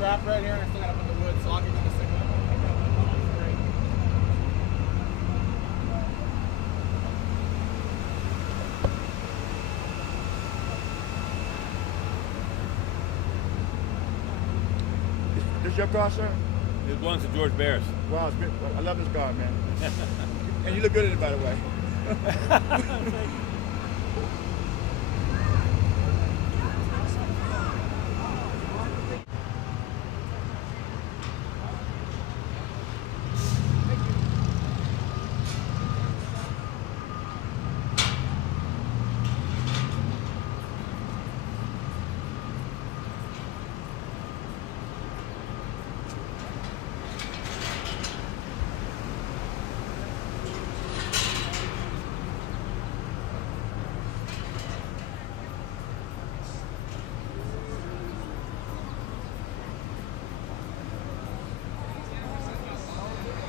trap right here, and I still gotta put the wood, so I'll give you the signal. Great. This your car, sir? It belongs to George Barris. Wow, I love this car, man. And you look good in it, by the way.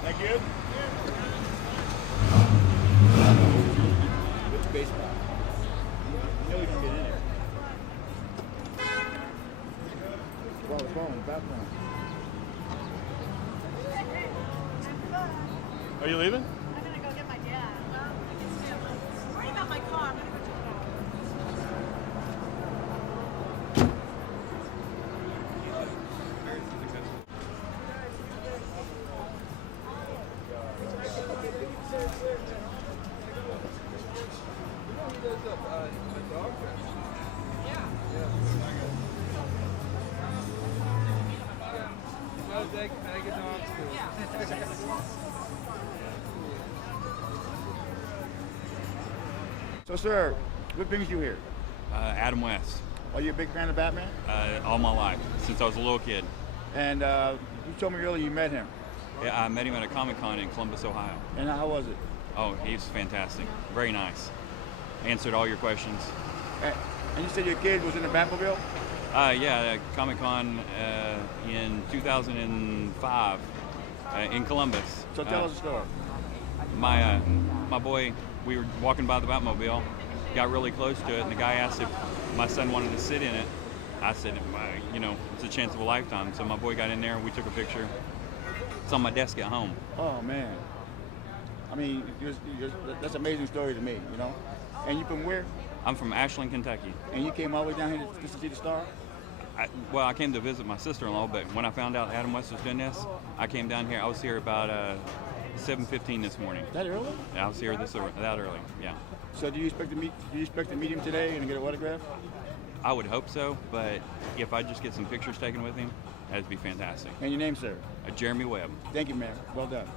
Thank you. Which baseball? You know we can get in there. Wow, what's wrong in the background? Are you leaving? I'm gonna go get my dad. Worry about my car. I'm gonna go check it out. So, sir, what brings you here? Adam West. Are you a big fan of Batman? All my life, since I was a little kid. And you told me earlier you met him. Yeah, I met him at a Comic-Con in Columbus, Ohio. And how was it? Oh, he's fantastic. Very nice. Answered all your questions. And you said your kid was in the Batmobile? Yeah, Comic-Con in 2005 in Columbus. So tell us a story. My boy, we were walking by the Batmobile, got really close to it, and the guy asked if my son wanted to sit in it. I said, you know, it's a chance of a lifetime. So my boy got in there, and we took a picture. It's on my desk at home. Oh, man. I mean, that's an amazing story to me, you know? And you from where? I'm from Ashland, Kentucky. And you came all the way down here just to see the star? I came to visit my sister-in-law, but when I found out Adam West was doing this, I came down here. I was here about 7:15 this morning. That early? I was here that early, yeah. So do you expect to meet him today and get an autograph? I would hope so, but if I just get some pictures taken with him, that'd be fantastic. And your name, sir? Jeremy Webb. Thank you, man. Well done.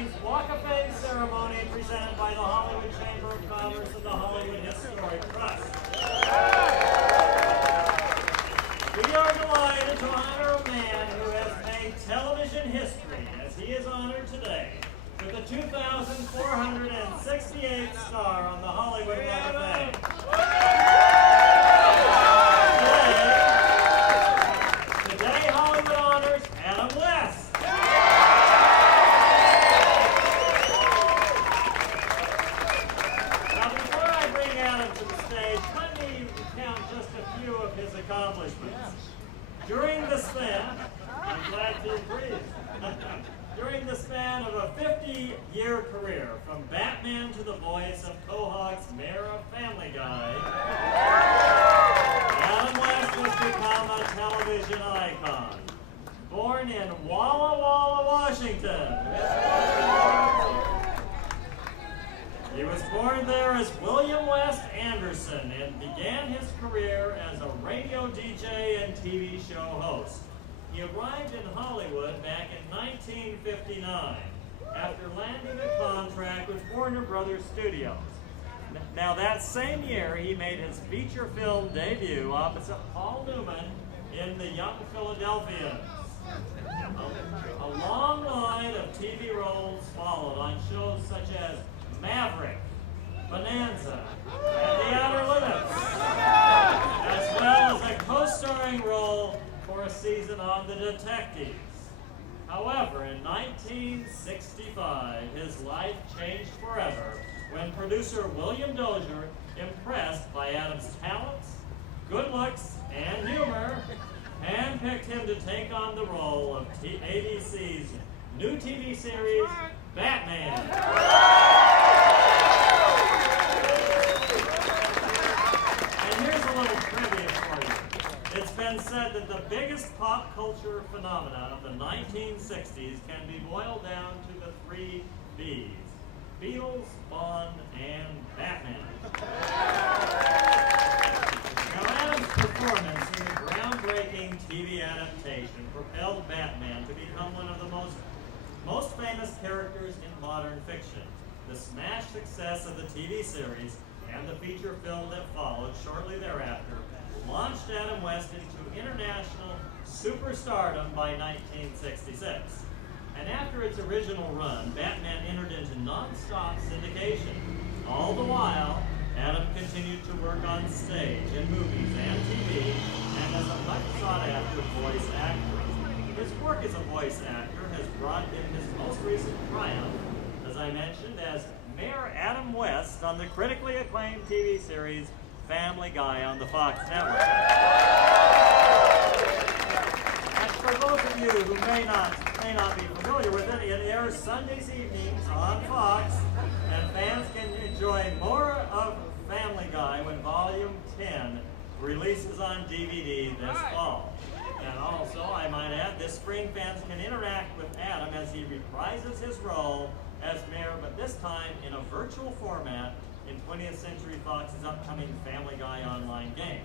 Academy's Walk of Fame ceremony presented by the Hollywood Chamber of Commerce and the Hollywood Historic Trust. We are delighted to honor a man who has made television history as he is honored today with the 2,468th star on the Hollywood Walk of Fame. Today Hollywood honors Adam West. Now before I bring Adam to the stage, let me recount just a few of his accomplishments. During the span, I'm glad to agree. During the span of a 50-year career, from Batman to the voice of Quahog's Mayor of Family Guy, Adam West has become a television icon. Born in Walla Walla, Washington. He was born there as William West Anderson and began his career as a radio DJ and TV show host. He arrived in Hollywood back in 1959 after landing a contract with Warner Brothers Studios. Now that same year, he made his feature film debut opposite Paul Newman in The Young Philadelphians. A long line of TV roles followed on shows such as Maverick, Bonanza, and The Outer Limits, as well as a co-starring role for a season on The Detectives. However, in 1965, his life changed forever when producer William Dozier, impressed by Adam's talents, good looks, and humor, handpicked him to take on the role of ABC's new TV series, Batman. And here's a little trivia for you. It's been said that the biggest pop culture phenomenon of the 1960s can be boiled down to the three B's: Beatles, Bond, and Batman. Now, Adam's performance in the groundbreaking TV adaptation propelled Batman to become one of the most famous characters in modern fiction. The smash success of the TV series and the feature film that followed shortly thereafter launched Adam West into international superstardom by 1966. And after its original run, Batman entered into non-stop syndication. All the while, Adam continued to work on stage, in movies and TV, and as a much sought-after voice actor. His work as a voice actor has brought him his most recent triumph, as I mentioned, as Mayor Adam West on the critically acclaimed TV series Family Guy on the Fox Network. And for those of you who may not be familiar with it, it airs Sundays evenings on Fox, and fans can enjoy more of Family Guy when Volume 10 releases on DVD this fall. And also, I might add, this spring fans can interact with Adam as he reprises his role as mayor, but this time in a virtual format in 20th Century Fox's upcoming Family Guy online game.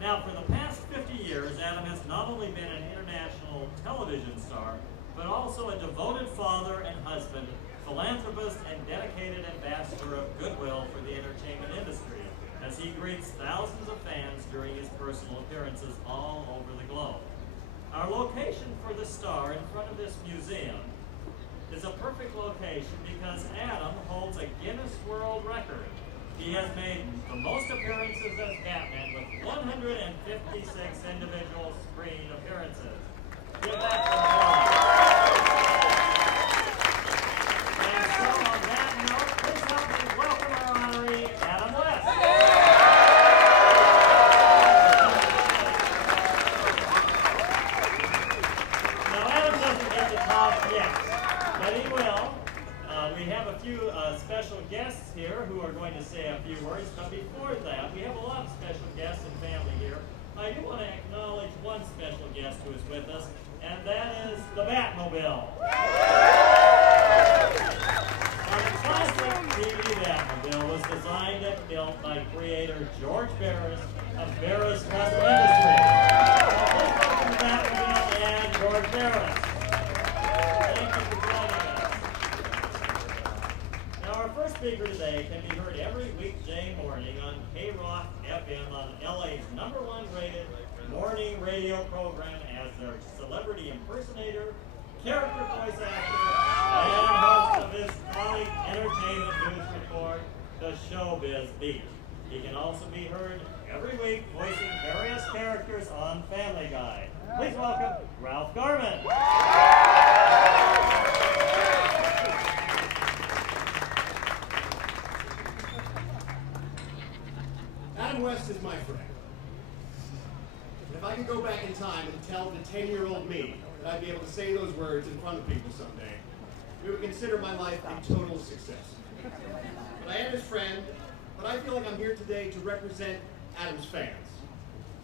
Now, for the past 50 years, Adam has not only been an international television star, but also a devoted father and husband, philanthropist, and dedicated ambassador of goodwill for the entertainment industry, as he greets thousands of fans during his personal appearances all over the globe. Our location for the star in front of this museum is a perfect location because Adam holds a Guinness World Record. He has made the most appearances as Batman with 156 individual screen appearances. Give that to him. And so on that note, please help me welcome our honoree, Adam West. Now Adam doesn't get to talk yet, but he will. We have a few special guests here who are going to say a few words, but before that, we have a lot of special guests and family here. I do want to acknowledge one special guest who is with us, and that is the Batmobile. Now, the classic TV Batmobile was designed and built by creator George Barris of Barris Custom Industries. So please welcome the Batmobile and George Barris. Thank you for joining us. speaker today can be heard every weekday morning on K-Rock FM on LA's #1 rated morning radio program as their celebrity impersonator, character voice actor, and host of his comic entertainment news report, The Showbiz Beat. He can also be heard every week voicing various characters on Family Guy. Please welcome Ralph Garman. Adam West is my friend. And if I could go back in time and tell the 10-year-old me that I'd be able to say those words in front of people someday, we would consider my life a total success. But I am his friend, but I feel like I'm here today to represent Adam's fans.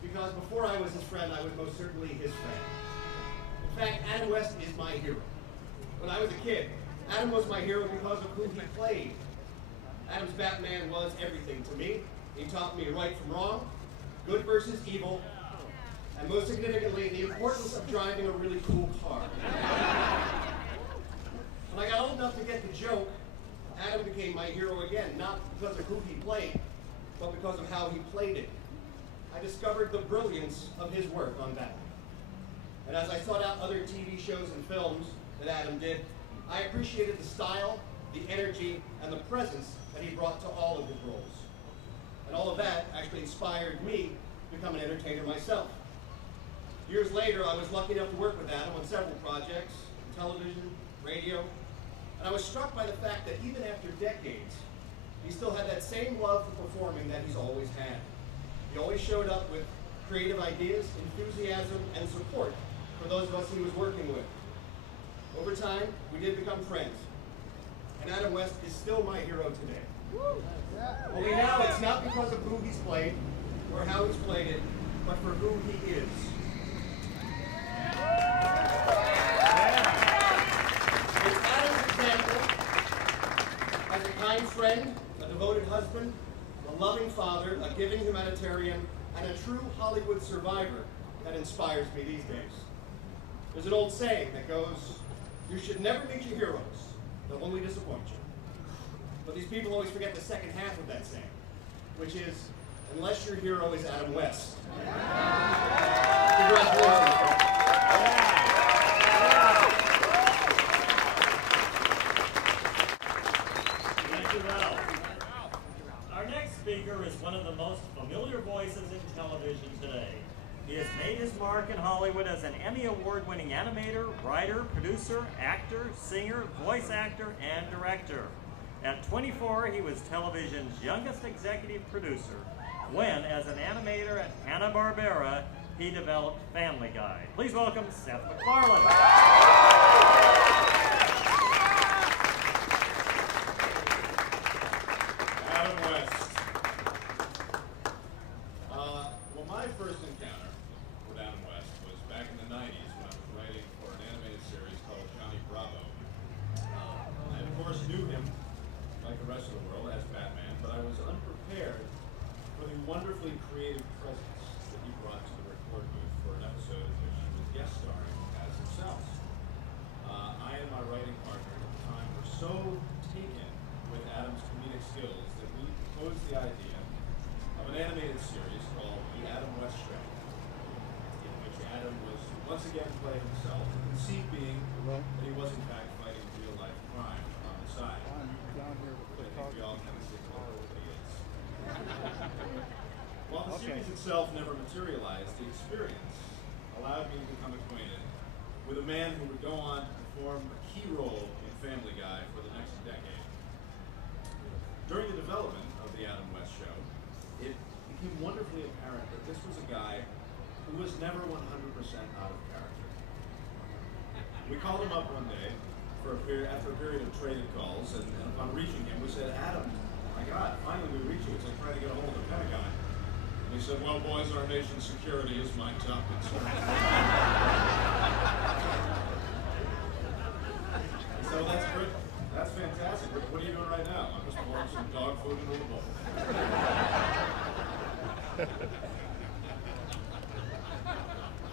Because before I was his friend, I was most certainly his friend. In fact, Adam West is my hero. When I was a kid, Adam was my hero because of who he played. Adam's Batman was everything to me. He taught me right from wrong, good versus evil, and most significantly, the importance of driving a really cool car. When I got old enough to get the joke, Adam became my hero again, not because of who he played, but because of how he played it. I discovered the brilliance of his work on Batman. And as I sought out other TV shows and films that Adam did, I appreciated the style, the energy, and the presence that he brought to all of his roles. And all of that actually inspired me to become an entertainer myself. Years later, I was lucky enough to work with Adam on several projects, television, radio, and I was struck by the fact that even after decades, he still had that same love for performing that he's always had. He always showed up with creative ideas, enthusiasm, and support for those of us he was working with. Over time, we did become friends, and Adam West is still my hero today. Only now it's not because of who he's played or how he's played it, but for who he is. It's Adam's example as a kind friend, a devoted husband, a loving father, a giving humanitarian, and a true Hollywood survivor that inspires me these days. There's an old saying that goes, "You should never meet your heroes, they'll only disappoint you." But these people always forget the second half of that saying, which is, unless your hero is Adam West. Congratulations. Thank you, Ralph. Our next speaker is one of the most familiar voices in television today. He has made his mark in Hollywood as an Emmy Award-winning animator, writer, producer, actor, singer, voice actor, and director. At 24, he was television's youngest executive producer when, as an animator at Hanna-Barbera, he developed Family Guy. Please welcome Seth MacFarlane. Adam West. Well, my first encounter with Adam West was back in the 90s when I was writing for an animated series called Johnny Bravo. I, of course, knew him, like the rest of the world, as Batman, but I was unprepared for the wonderfully creative presence that he brought to the record booth for an episode in which he was guest starring as himself. I and my writing partner at the time were so taken with Adam's comedic skills that we proposed the idea of an animated series called The Adam West Show, in which Adam was once again playing himself, the conceit being that he was in fact fighting real-life crime on the side. I think we all kind of see what he is. While the series itself never materialized, the experience allowed me to become acquainted with a man who would go on to perform a key role in Family Guy for the next decade. During the development of the Adam West Show, it became wonderfully apparent that this was a guy who was never 100% out of character. We called him up one day after a period of traded calls, and upon reaching him, we said, "Adam, my God, finally we reach you. It's like trying to get a hold of the Pentagon." And he said, "Well, boys, our nation's security is my top concern." So that's good. That's fantastic. What are you doing right now? I'm just pouring some dog food into the bowl.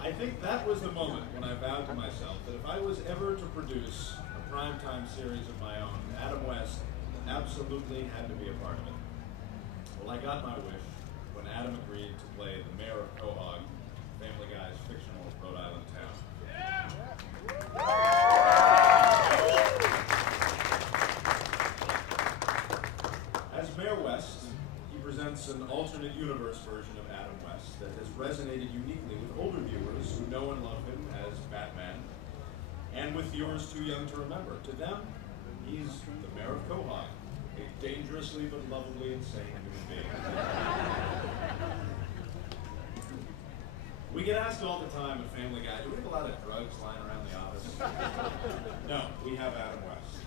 I think that was the moment when I vowed to myself that if I was ever to produce a primetime series of my own, Adam West absolutely had to be a part of it. Well, I got my wish when Adam agreed to play the mayor of Quahog, Family Guy's fictional Rhode Island town. As Mayor West, he presents an alternate universe version of Adam West that has resonated uniquely with older viewers who know and love him as Batman, and with viewers too young to remember. To them, he's the mayor of Quahog, a dangerously but lovably insane human being. We get asked all the time at Family Guy, do we have a lot of drugs lying around the office? No, we have Adam West.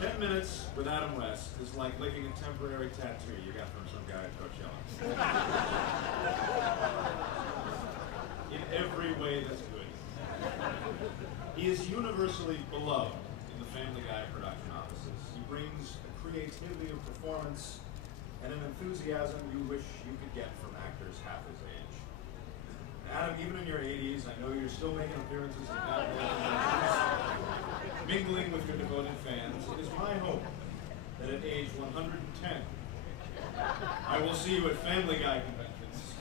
10 minutes with Adam West is like licking a temporary tattoo you got from some guy at Coachella. In every way that's good. He is universally beloved in the Family Guy production offices. He brings a creativity of performance and an enthusiasm you wish you could get from actors half his age. Adam, even in your 80s, I know you're still making appearances in Batman, mingling with your devoted fans. It is my hope that at age 110, I will see you at Family Guy conventions,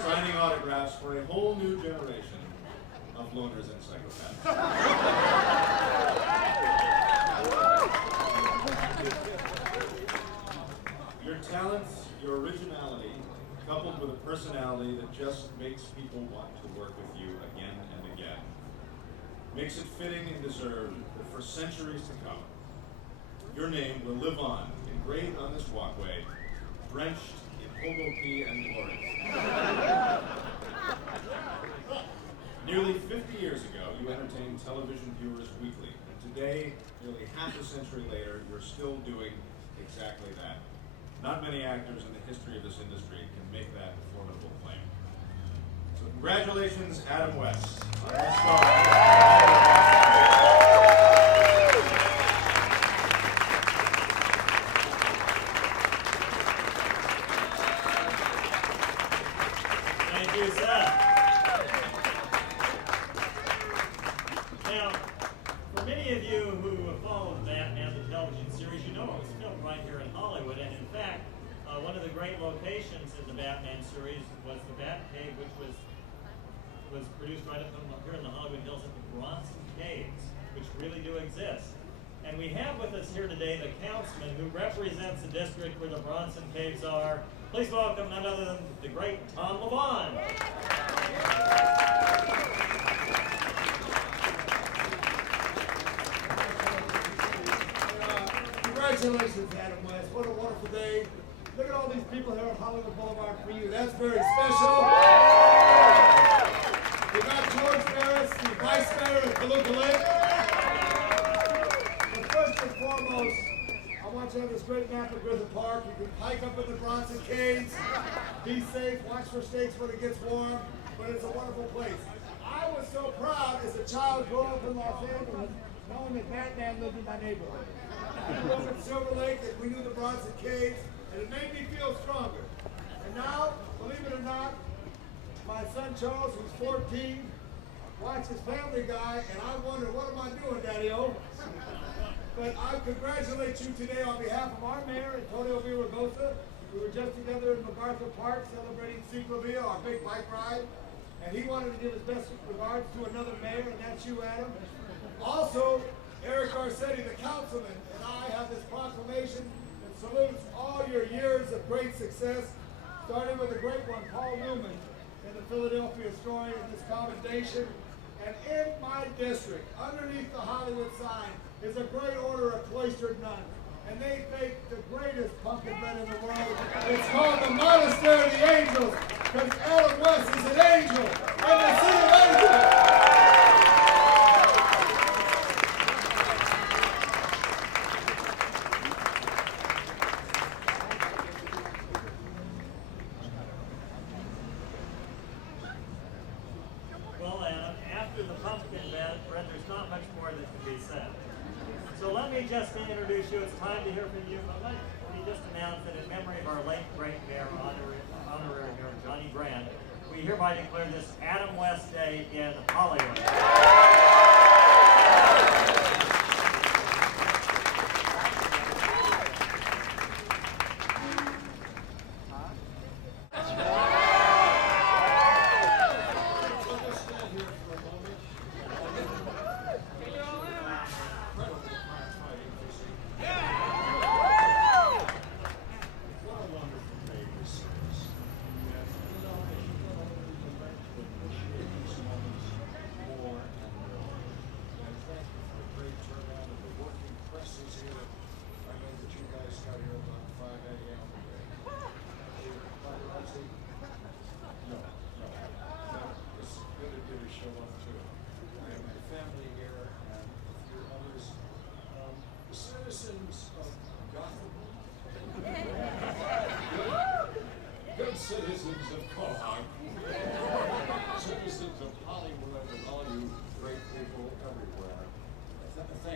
signing autographs for a whole new generation of loners and psychopaths. Your talents, your originality, coupled with a personality that just makes people want to work with you again and again, makes it fitting and deserved that for centuries to come, your name will live on, engraved on this walkway, drenched in hobo pee and glory. Nearly 50 years ago, you entertained television viewers weekly, and today, nearly half a century later, you're still doing exactly that. Not many actors in the history of this industry can make that formidable claim. So congratulations, Adam West. Let's go. Thank you, Seth. Now, for many of you who have followed Batman, the television series, you know it was filmed right here in Hollywood, and in fact, one of the great locations in the Batman series was the Batcave, which was produced right up here in the Hollywood Hills at the Bronson Caves, which really do exist. And we have with us here today the councilman who represents the district where the Bronson Caves are. Please welcome none other than the great Tom Levon. Congratulations, Adam West. What a wonderful day. Look at all these people here on Hollywood Boulevard for you. That's very special. We got George Barris, the Vice Mayor of Toluca Lake. But first and foremost, I want you to have this great nap at Griffith Park. You can hike up in the Bronson Caves. Be safe, watch for snakes when it gets warm. But it's a wonderful place. I was so proud as a child growing up in Los Angeles, knowing that Batman lived in my neighborhood. We grew up in Silver Lake and we knew the Bronson Caves, and it made me feel stronger. And now, believe it or not, my son Charles, who's 14, watches Family Guy, and I wonder, what am I doing, Daddy-O? But I congratulate you today on behalf of our mayor, Antonio Villaraigosa. We were just together in MacArthur Park celebrating Ciclovia, our big bike ride. And he wanted to give his best regards to another mayor, and that's you, Adam. Also, Eric Garcetti, the councilman, and I have this proclamation that salutes all your years of great success, starting with the great one, Paul Newman, in the Philadelphia story in this commendation. And in my district, underneath the Hollywood sign, is a great order of cloistered nuns. And they bake the greatest pumpkin bread in the world. It's called the Monastery of the Angels, because Adam West is an angel, and the City of Angels. Well, Adam, after the pumpkin bread, there's not much more that can be said. So let me just introduce you. It's time to hear from you. But let me just announce that in memory of our late great mayor, honorary mayor Johnny Brand, we hereby declare this Adam West Day in Hollywood.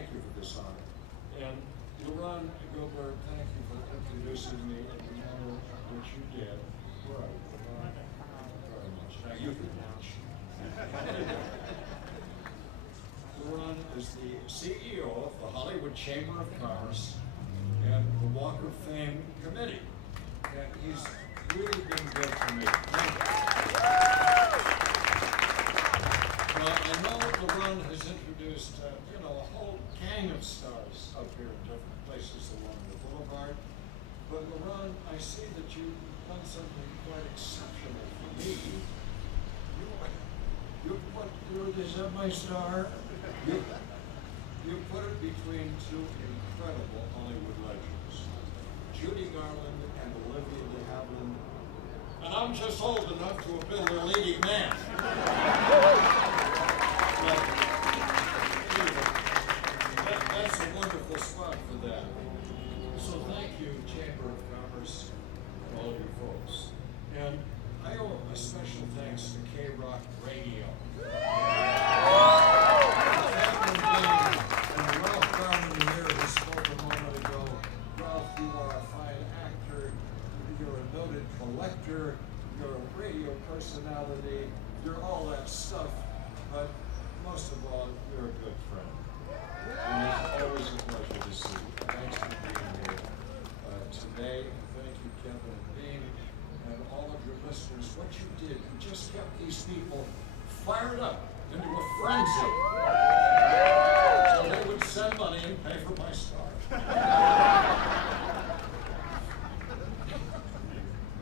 thank you for this honor. And LeRon Gilbert, thank you for introducing me in the manner which you did. Right, LeRon, thank you very much. Now you can watch. LeRon is the CEO of the Hollywood Chamber of Commerce and the Walk of Fame Committee. And he's really been good to me. Thank you. Well, I know LeRon has introduced, a whole gang of stars up here in different places along the boulevard. But LeRon, I see that you've done something quite exceptional for me. Is that my star? You put it between two incredible Hollywood legends, Judy Garland and Olivia de Havilland. And I'm just old enough to have been their leading man. But, anyway, that's a wonderful spot for that. So thank you, Chamber of Commerce, and all you folks. And I owe a special thanks to K-Rock Radio. And Ralph Garman here, who spoke a moment ago. Ralph, you are a fine actor, you're a noted collector, you're a radio personality, you're all that stuff, but most of all, you're a good friend. And it's always a pleasure to see you. Thanks for being here today. Thank you, Kevin and Dean, and all of your listeners. What you did, you just kept these people fired up into a frenzy. So they would send money and pay for my star.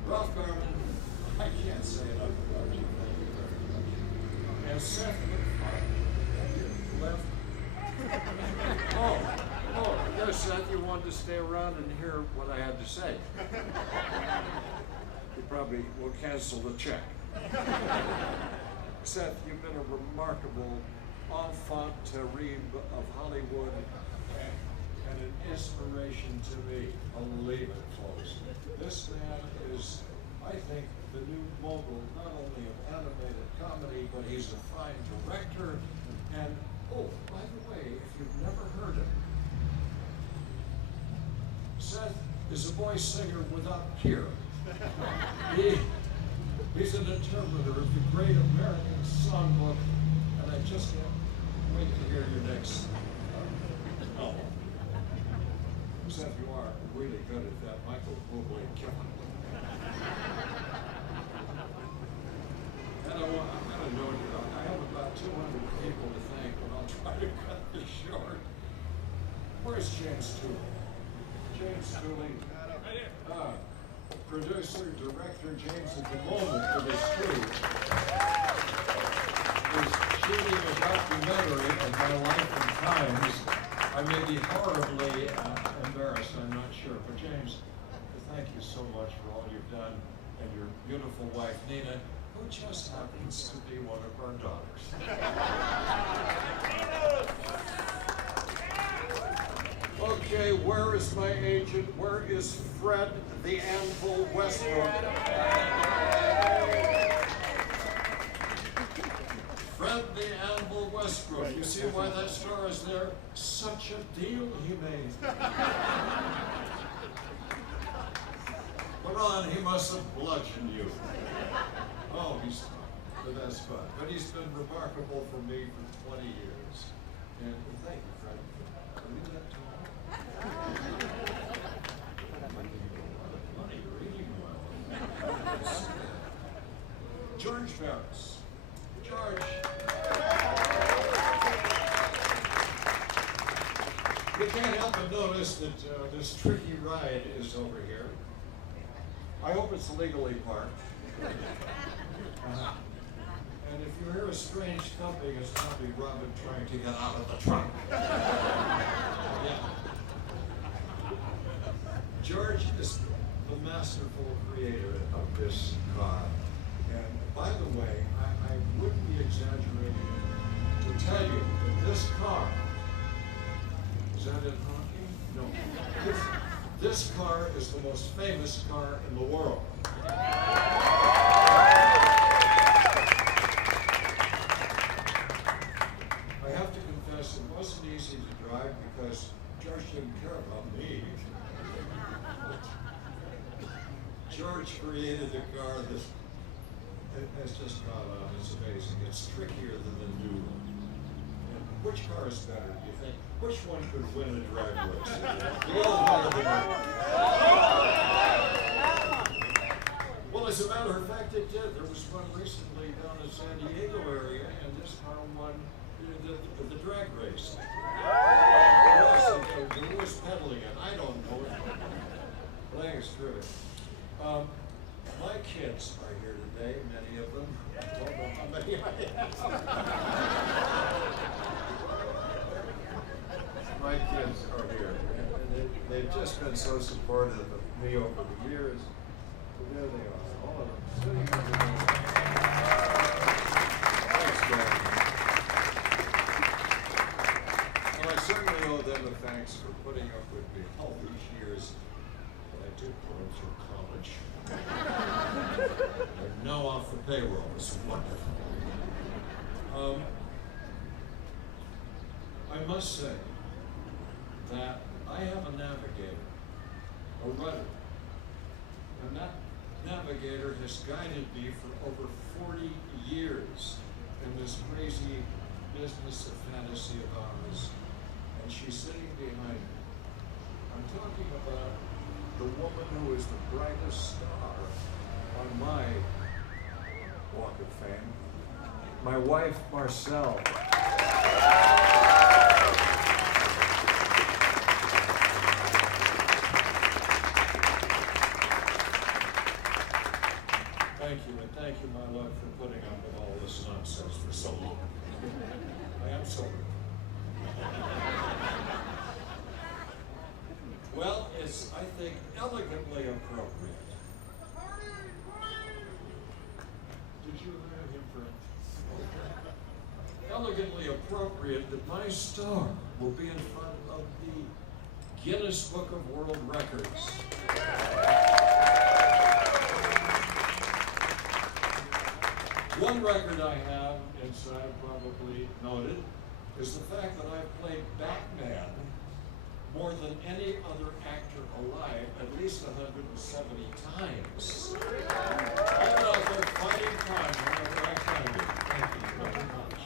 Ralph Garman, I can't say enough about you. Thank you very much. And Seth left. Oh, yes, Seth, you wanted to stay around and hear what I had to say. You probably will cancel the check. Seth, you've been a remarkable enfant terrible of Hollywood and an inspiration to me. Believe it, folks. This man is, I think, the new mogul, not only of animated comedy, but he's a fine director. And, oh, by the way, if you've never heard him, Seth is a voice singer without peer. He's an interpreter of the great American songbook, and I just can't wait to hear your next album. Seth, you are really good at that Michael Bublé killing. And I'm gonna note here, I have about 200 people to thank, but I'll try to cut this short. Where's James Tooley? James Tooley, producer, director, James at the moment for this crew, is shooting a documentary of my life and times. I may be horribly embarrassed, I'm not sure, but James, thank you so much for all you've done, and your beautiful wife, Nina, who just happens to be one of our daughters. Okay, where is my agent? Where is Fred the Anvil Westbrook? Fred the Anvil Westbrook. You see why that star is there? Such a deal he made. LeRon, he must have bludgeoned you. Oh, he's fun. But that's fun. But he's been remarkable for me for 20 years. And thank you, Fred. Can we do that tomorrow? Money, you're eating well. George Barris. George. You can't help but notice that this tricky ride is over here. I hope it's legally parked. And if you hear a strange thumping, it's probably Robin trying to get out of the trunk. Yeah. George is the masterful creator of this car. And by the way, I wouldn't be exaggerating to tell you that this car, is that it honking? No. This car is the most famous car in the world. I have to confess, it wasn't easy to drive drive because George didn't care about me. George created a car that has just gone on. It's amazing. It's trickier than the new one. And which car is better, do you think? Which one could win a drag race? The old one or the new one? Well, as a matter of fact, it did. There was one recently down in San Diego area, and this car won the drag race. Who was pedaling it? I don't know. But I think it's terrific. My kids are here today, many of them. I don't know how many I have. My kids are here, and they've just been so supportive of me over the years. So there they are, all of them, sitting over there. Thanks, Dad. Well, I certainly owe them a thanks for putting up with me all these years. I did put them through college. They're now off the payroll. It's wonderful. I must say that I have a navigator, a rudder, and that navigator has guided me for over 40 years in this crazy business of fantasy of ours, and she's sitting behind me. I'm talking about the woman who is the brightest star on my Walk of Fame, my wife, Marcelle. Thank you, and thank you, my love, for putting up with all this nonsense for so long. I am sorry. Well, it's, I think, elegantly appropriate. Did you have him for elegantly appropriate that my star will be in front of the Guinness Book of World Records. One record I have, and so I probably noted, is the fact that I've played Batman more than any other actor alive, at least 170 times. I've been out there fighting crime whenever I find it. Thank you very much.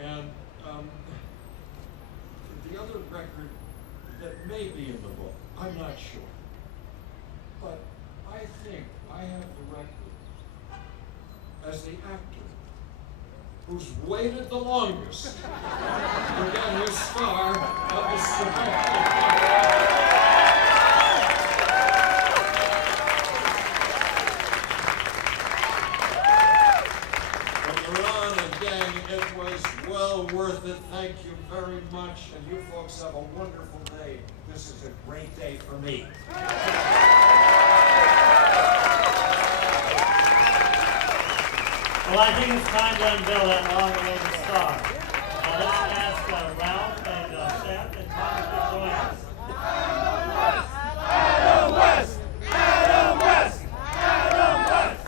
And the other record that may be in the book, I'm not sure. But I think I have the record as the actor who's waited the longest to get his star of the From Iran and gang, it was well worth it. Thank you very much. And you folks have a wonderful day. This is a great day for me. Well, I think it's time to unveil that long-awaited star. Now let's ask Ralph and Seth and Thomas to join us. Adam West! Adam West! Adam West!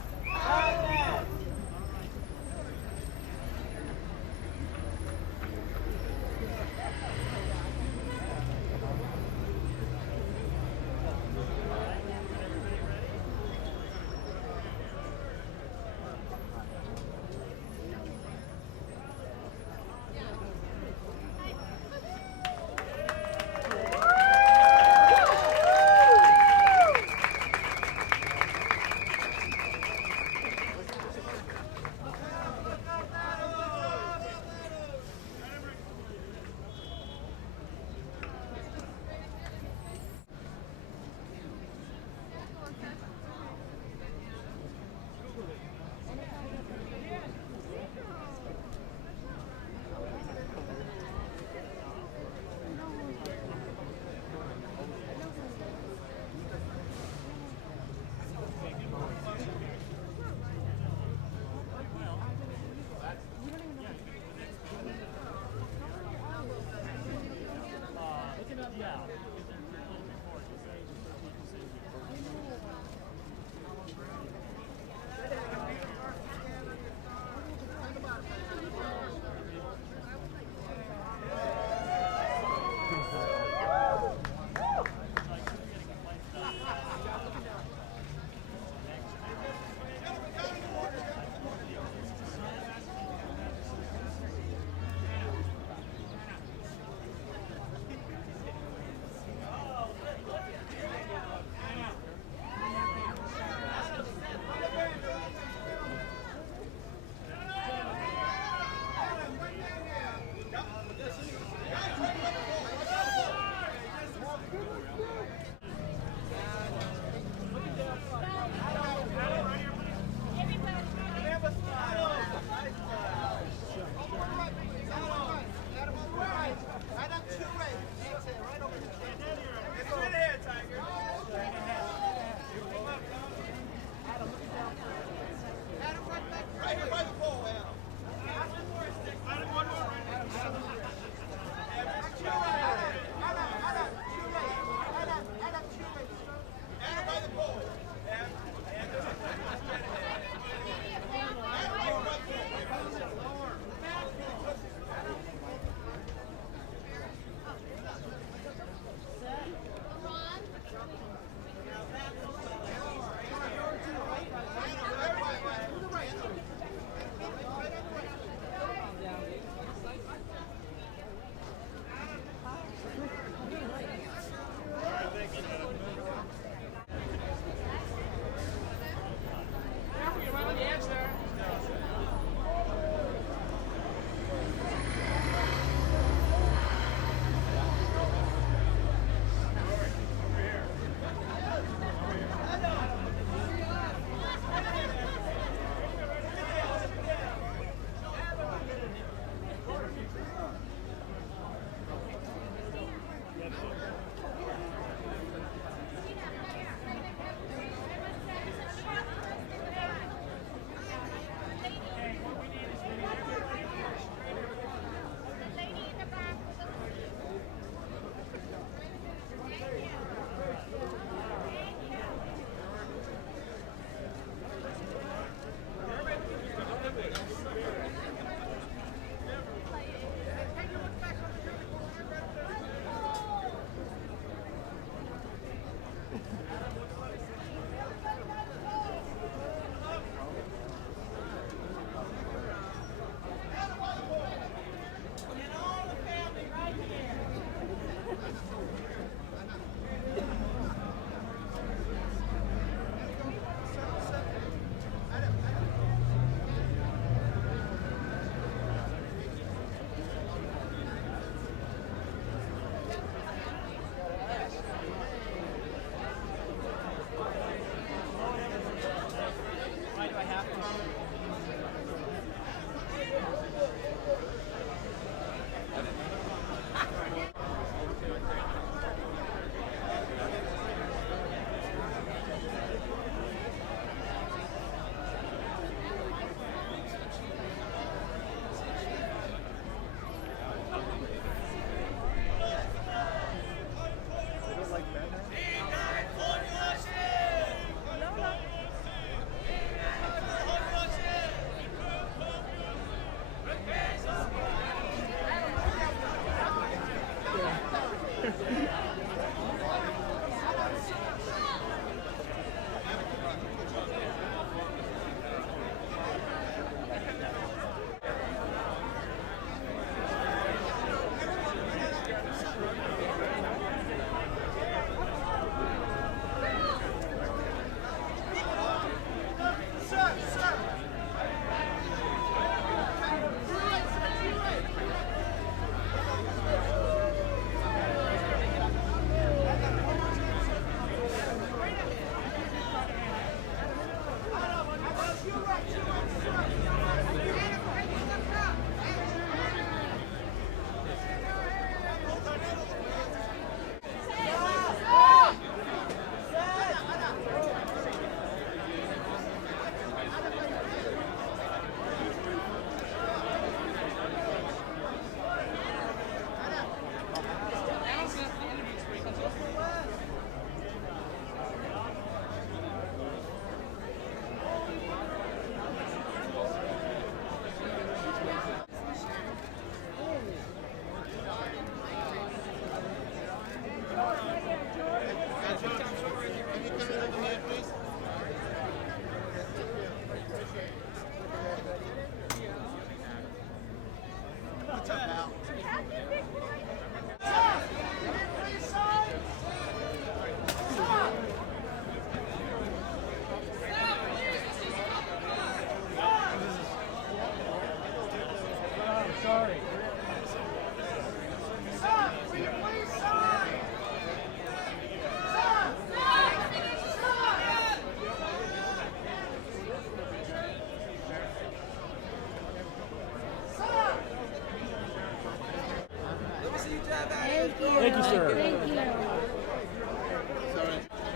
Thank you, sir. Thank you.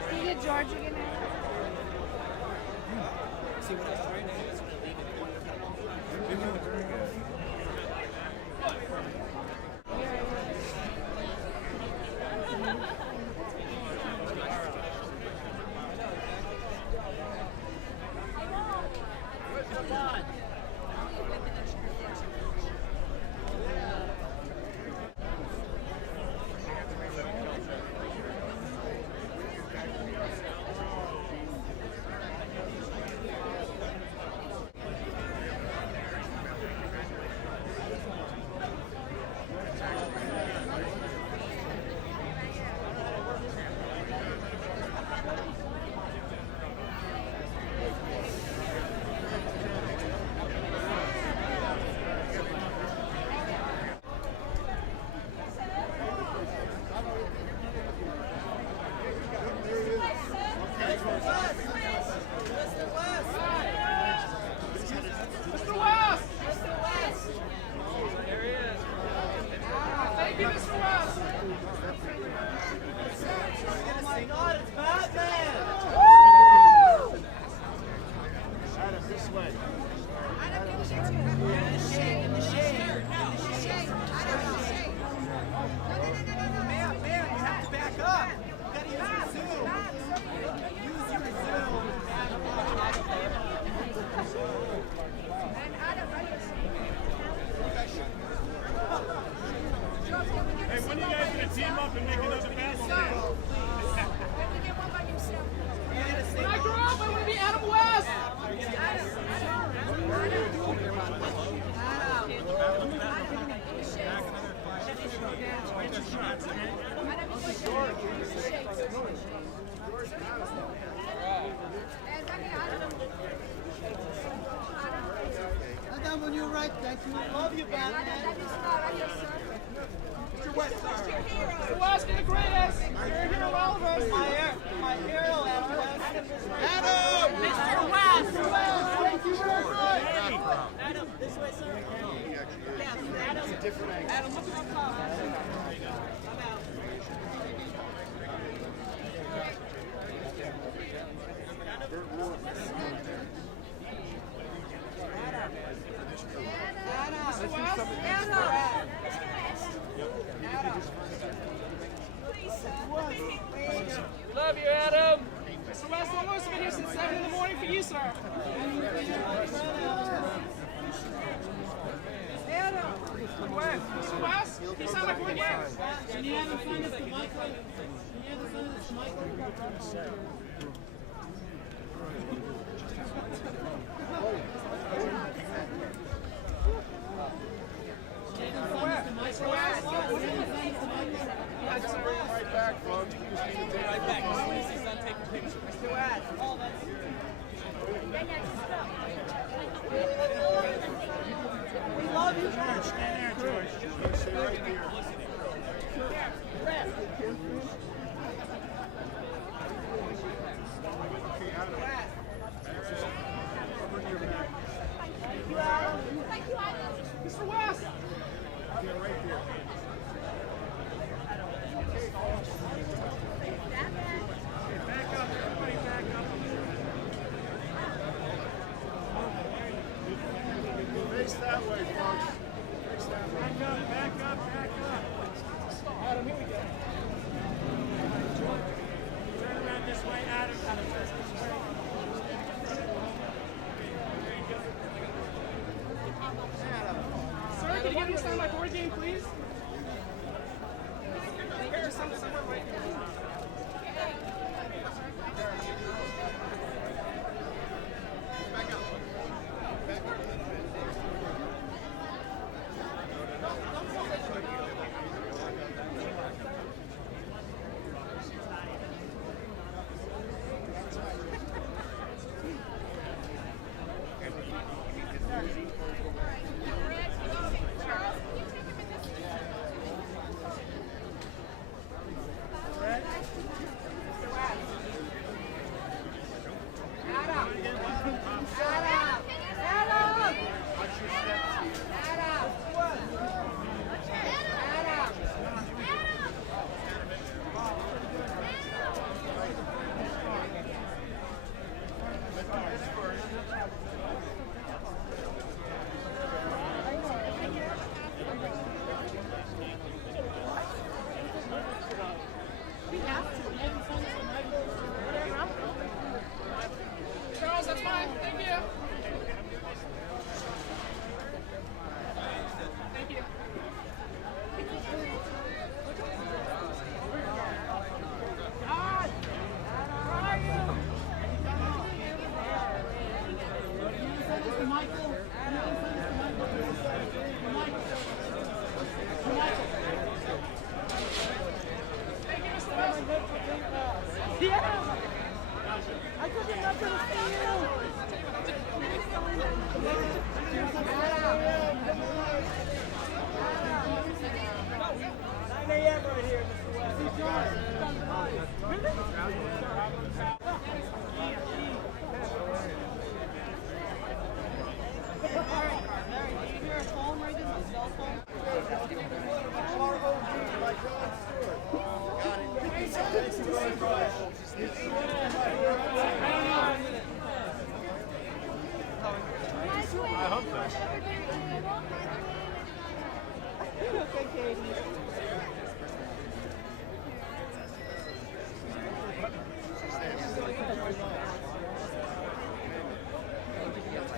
Can you get George again? See what I was trying to do is leave it. Adam, when you're right, thank you. Love you, Batman. Mr. West. Mr. West, the greatest. You're a hero of all of us. My hero, Adam West. Adam! Mr. West! Mr. West, thank you very much. Adam, this way, sir. Yes, Adam. It's a different angle. Adam, look up top. I'm out. Love you, Adam. Mr. West, almost been here since 7 in the morning for you, sir. Adam! Mr. West, can you sign my board again? Can you have him sign this to Michael? Can you have him sign this to Michael? Right back, folks. Right back. Mr. West. We love you, George. Stand there, George. Stay right there. Mr. West! Yeah, right there. Back up, everybody back up. Face that way, folks. Face that way. Back up. Adam, here we go. Turn around this way, Adam. Sir, can you get me sign my board game, please? Just sign somewhere right here. Charles, that's fine. Thank you. Thank you. God! Where are you? Michael. Thank you, Mr. West. Yeah! I took enough to see you! 9 a.m. right here, Mr. West. I hope so. Okay, Katie.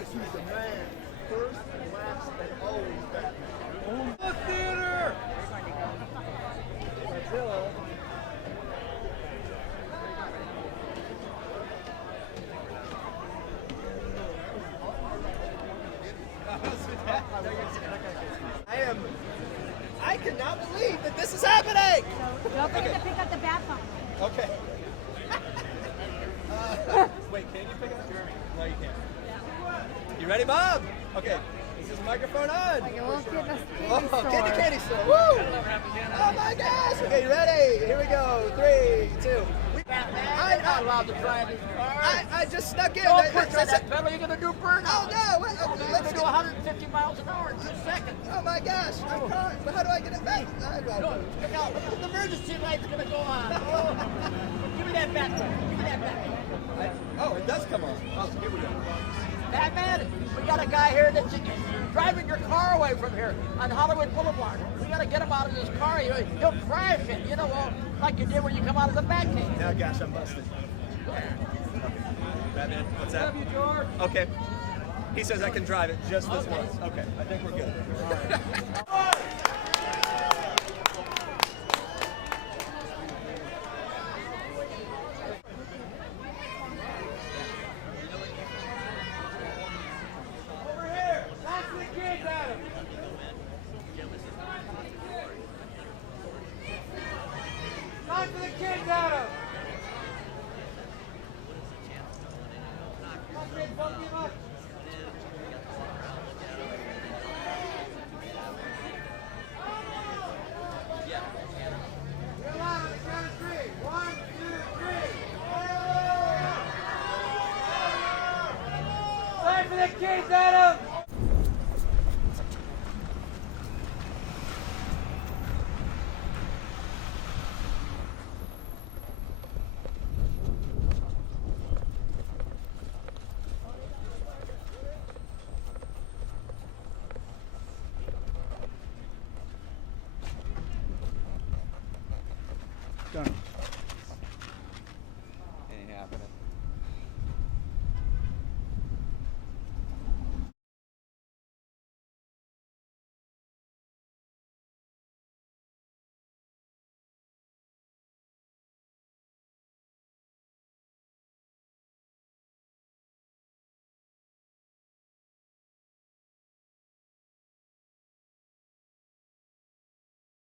He's the man, first, last, and always Batman. The theater! I cannot believe that this is happening! Don't forget to pick up the bat phone. Okay. Wait, can you pick up Jeremy? No, you can't. You ready, Bob? Okay. Is this microphone on? Like a little candy Oh, store. candy store. Woo! Oh my gosh! Okay, you ready? Here we go. 3, 2. I'm not allowed to drive this car. I just snuck in. Don't push on that pedal, you're going to do burnout. Oh no! You're going to do 150 miles an hour in 2 seconds. Oh my gosh! I'm caught. But how do I get it back? Look out, the emergency light's going to go on. Give me that bat phone. Give me that bat phone. Oh, it does come on. Oh, here we go. Batman, we got a guy here that's driving your car away from here on Hollywood Boulevard. We got to get him out of this car. He'll crash it, you know, like you did when you come out of the Batcave. Oh gosh, I'm busted. Batman, what's that? Love you, George. Okay. He says I can drive it just this once. Okay, I think we're good. Over here. Time for the kids, Adam. Time for the kids, Adam. Come on, kids, don't give up. You're on the count of 3. 1, 2, 3. Time for the kids, Adam. Done.